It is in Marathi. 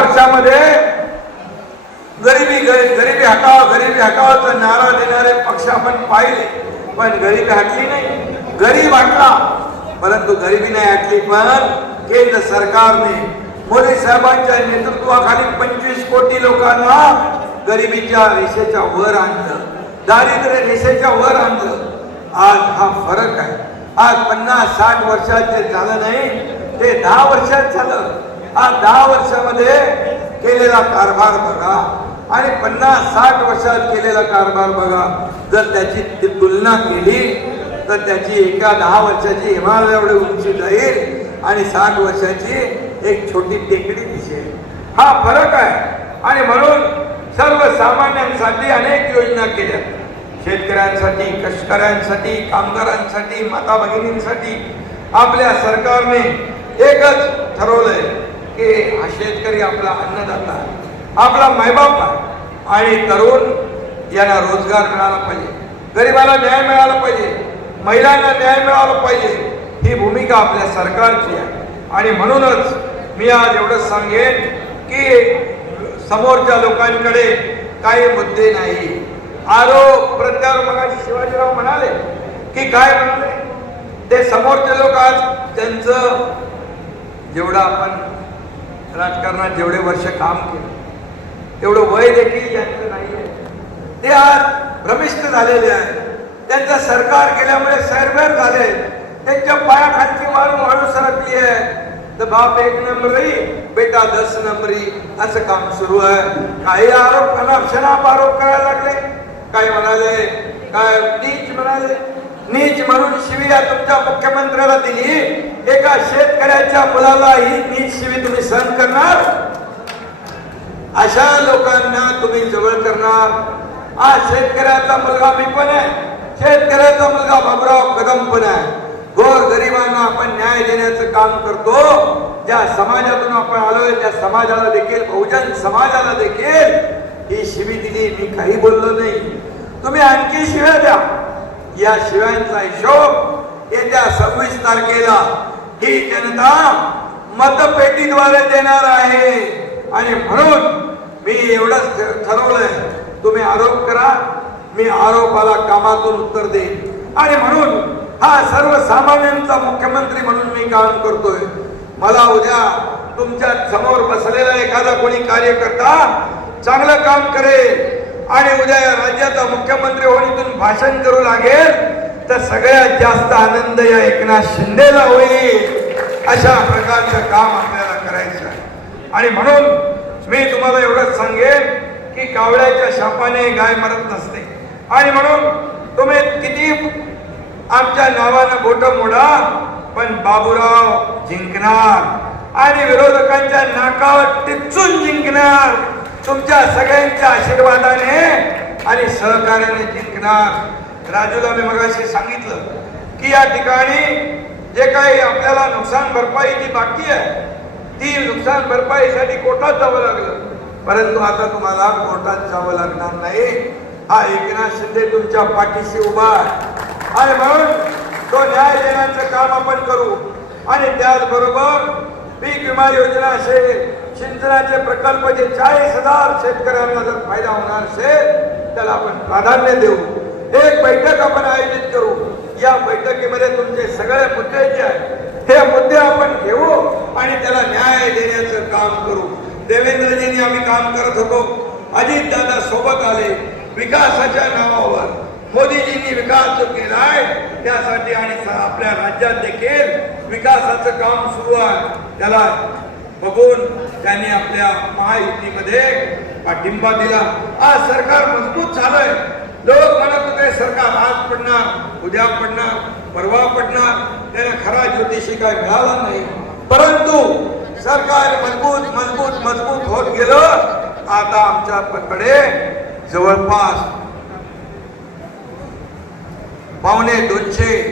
वर्षामध्ये गरिबी गरिबी हटाव गरिबी हटावचा नारा देणारे पक्ष आपण पाहिले पण गरिबी हटली नाही. गरीब हटला परंतु गरिबी नाही हटली पण केंद्र सरकारने मोदी साहेबांच्या नेतृत्वाखाली पंचवीस कोटी लोकांना गरिबीच्या रेषेच्या वर आणलं दारिद्र्य रेषेच्या वर आणलं. आज हा फरक आहे. आज पन्नास साठ वर्षात जे झालं नाही ते दहा वर्षात झालं. आज दहा वर्षामध्ये केलेला कारभार बघा आणि पन्नास साठ वर्षात केलेला कारभार बघा. जर त्याची ती तुलना केली तर त्याची एका दहा वर्षाची हिमालय एवढी उंची जाईल आणि साठ वर्षाची एक छोटी टेकडी दिसेल. हा फरक आहे. आणि म्हणून सर्वसामान्यांसाठी अनेक योजना केल्या. शेतकऱ्यांसाठी कष्टकऱ्यांसाठी कामगारांसाठी माता भगिनींसाठी आपल्या सरकारने एकच ठरवलंय. शेतकरी आपला अन्नदाता आहे. आपला मायबाप आहे. आणि तरुण यांना रोजगार मिळाला पाहिजे. गरिबाला न्याय मिळाला पाहिजे. महिलांना न्याय मिळाला पाहिजे. ही भूमिका आपल्या सरकारची आहे. आणि म्हणूनच मी आज एवढंच सांगेन की समोरच्या लोकांकडे काही मुद्दे नाही. आरोप प्रत्यारोप शिवाजीराव म्हणाले की काय म्हणाले? ते समोरचे लोक आज त्यांचं जेवढं आपण राजकारणात जेवढे वर्ष काम केलं तेवढं वय देखील त्यांचं नाही आहे ते आज भ्रमिष्ट झालेले आहेत. त्यांचं सरकार केल्यामुळे सैरभैर झाले. त्यांच्या पायाखालची वाळू वाळू सरकली आहे. तर बाप एक नंबरी बेटा दस नंबरी असं काम सुरू आहे. काही आरोप खनाप शनाप आरोप करायला लागले. काय म्हणाले? काय टीच म्हणाले? नीच म्हणून शिविया तुमच्या मुख्यमंत्र्याला दिली. एका शेतकऱ्याच्या मुलाला ही नीच शिवी तुम्ही सहन करणार. अशा लोकांना तुम्ही जवळ करणार. आज शेतकऱ्याचा मुलगा मी पण आहे. शेतकऱ्याचा मुलगा बाबुराव कदम पण आहे. गोर गरिबांना आपण न्याय देण्याचं काम करतो. ज्या समाजातून आपण आलोय त्या समाजाला देखील बहुजन समाजाला देखील ही शिवी दिली. मी काही बोललो नाही. तुम्ही आणखी शिव्या द्या. या शिवायांचा हिशोब येत्या सव्वीस तारखेला ही जनता मतपेटीद्वारे देणार आहे. आणि म्हणून मी एवढंच ठरवलंय तुम्ही आरोप करा मी आरोपाला कामातून उत्तर देईन. आणि म्हणून हा सर्वसामान्यांचा मुख्यमंत्री म्हणून मी काम करतोय. मला उद्या तुमच्यासमोर बसलेला एखादा कोणी कार्यकर्ता चांगलं काम करेल. आणि उद्या या राज्याचा मुख्यमंत्री होऊन इथून भाषण करू लागेल तर सगळ्यात जास्त आनंद या एकनाथ शिंदेला होईल अशा प्रकारचं काम आपल्याला करायचं आहे. आणि म्हणून मी तुम्हाला एवढंच सांगेन की कावळ्याच्या शापाने गाय मरत नसते. आणि म्हणून तुम्ही किती आमच्या नावानं बोट मोडा पण बाबूराव जिंकणार. आणि विरोधकांच्या नाकावर टिचून जिंकणार. तुमच्या सगळ्यांच्या आशीर्वादाने आणि सहकार्याने जिंकणार. राजूला मी मगाशी सांगितलं की या ठिकाणी जे काही आपल्याला नुकसान भरपाईची बाकी आहे ती नुकसान भरपाईसाठी कोर्टात जावं लागलं. परंतु आता तुम्हाला कोर्टात जावं लागणार नाही. हा एकनाथ शिंदे तुमच्या पाठीशी उभा आहे. आणि म्हणून तो न्याय देण्याचं काम आपण करू. आणि त्याचबरोबर पीक विमा योजना असेल सिंचनाचे प्रकल्प जे चाळीस हजार शेतकऱ्यांना जर फायदा होणार असेल त्याला आपण प्राधान्य देऊ. एक बैठक आपण आयोजित करू. या बैठकीमध्ये तुमचे सगळे मुद्दे जे आहेत हे मुद्दे आपण घेऊ आणि त्याला न्याय देण्याचं काम करू. देवेंद्रजींनी आम्ही काम करत होतो. अजित दादा सोबत आले. विकासाच्या नावावर. मोदीजींनी विकास जो आहे त्यासाठी आणि आपल्या राज्यात देखील विकासाचं काम सुरू आहे. त्याला बघून त्यांनी आपल्या महायुतीमध्ये पाठिंबा दिला. आज सरकार मजबूत झालंय. लोक म्हणत होते सरकार आज पडणार उद्या पडणार परवा पडणार. त्याला खरा ज्योतिषी काय मिळाला नाही. परंतु सरकार मजबूत मजबूत मजबूत होत गेलं. आता आमच्या आमच्याकडे जवळपास पावणे दोनशे